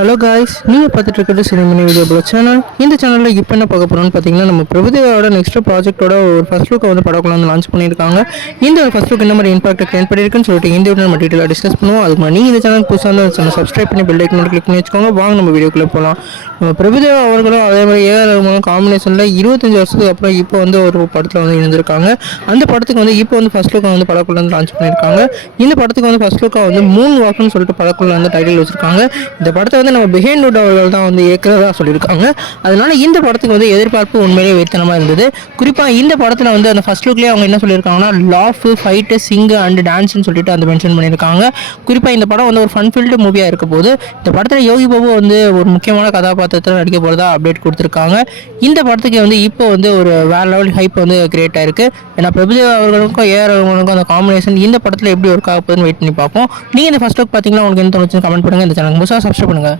Hello guys, நீங்கள் பார்த்துட்டு இருக்கிறது சினிமணி வீடியோ சேனல். இந்த சேனலில் இப்போ என்ன பார்க்க போகிறோம்னு பார்த்தீங்கன்னா, நம்ம பிரபுதேவாவோட நெக்ஸ்ட் ப்ராஜெக்ட்டோட ஒரு ஃபர்ஸ்ட் லுக்கை வந்து படக்குள்ள வந்து லான்ச் பண்ணியிருக்காங்க. இந்த ஃபர்ஸ்ட் லுக் என்ன மாதிரி இம்பாக்ட் கிரியேட் பண்ணியிருக்குன்னு சொல்லிட்டு இந்த வீடியோ நம்ம டீட்டெயிலாக டிஸ்கஸ் பண்ணுவோம். அதுக்கு முன்னாடி நீங்கள் இந்த சேனல் புதுசாக வந்து சேனல் சப்ஸ்கிரைப் பண்ணி பெல் ஐக்கன் கிளிக் பண்ணி வச்சுக்கோங்க. வாங்க நம்ம வீடியோக்குள்ளே போகலாம். நம்ம பிரபுதேவா அவர்களும் அதே மாதிரி ஏஆர் ரஹ்மானும் காம்பினேஷனில் 25 வருஷத்துக்கு அப்புறம் இப்போ வந்து ஒரு படத்தில் வந்து இணைந்திருக்காங்க. அந்த படத்துக்கு வந்து இப்போ வந்து ஃபர்ஸ்ட் லுக்கை வந்து படக்குள்ள வந்து லான்ச் பண்ணியிருக்காங்க. இந்த படத்துக்கு வந்து ஃபர்ஸ்ட் லுக்காக வந்து மூன் வாக்குன்னு சொல்லிட்டு படக்குள்ள வந்து டைட்டில் வச்சிருக்காங்க. இந்த படத்தை வந்து நம்ம பிஹைண்ட் வுட் அவர்கள் தான் வந்து இயக்குறதா சொல்லியிருக்காங்க. அதனால இந்த படத்துக்கு வந்து எதிர்பார்ப்பு உண்மையிலேயே வெறித்தனமாக இருந்தது. குறிப்பாக இந்த படத்தில் வந்து அந்த ஃபர்ஸ்ட் லுக்லேயே அவங்க என்ன சொல்லியிருக்காங்கன்னா, லாஃப், ஃபைட்டு, சிங்கு அண்ட் டான்ஸ்னு சொல்லிட்டு அந்த மென்ஷன் பண்ணியிருக்காங்க. குறிப்பாக இந்த படம் வந்து ஒரு ஃபன் ஃபில்டு மூவியாக இருக்க போது இந்த படத்தில் யோகி பாபு வந்து ஒரு முக்கியமான கதாபாத்திரத்தில் நடிக்க போகிறதா அப்டேட் கொடுத்துருக்காங்க. இந்த படத்துக்கு வந்து இப்போ வந்து ஒரு வேற லெவல் ஹைப் வந்து கிரியேட் ஆயிருக்கு. ஏன்னா பிரபுதேவா அவர்களுக்கும் ஏஆர் அவர்களுக்கும் அந்த காம்பினேஷன் இந்த படத்தில் எப்படி ஒர்க் ஆக போகுதுன்னு வெயிட் பண்ணி பார்ப்போம். நீங்கள் இந்த ஃபர்ஸ்ட் லுக் பார்த்தீங்கன்னா உங்களுக்கு என்ன தோணுச்சுன்னு கமெண்ட் பண்ணுங்கள். இந்த சேனல் முழுசாக சப்ஸ்கிரைப் பண்ணுங்கள்.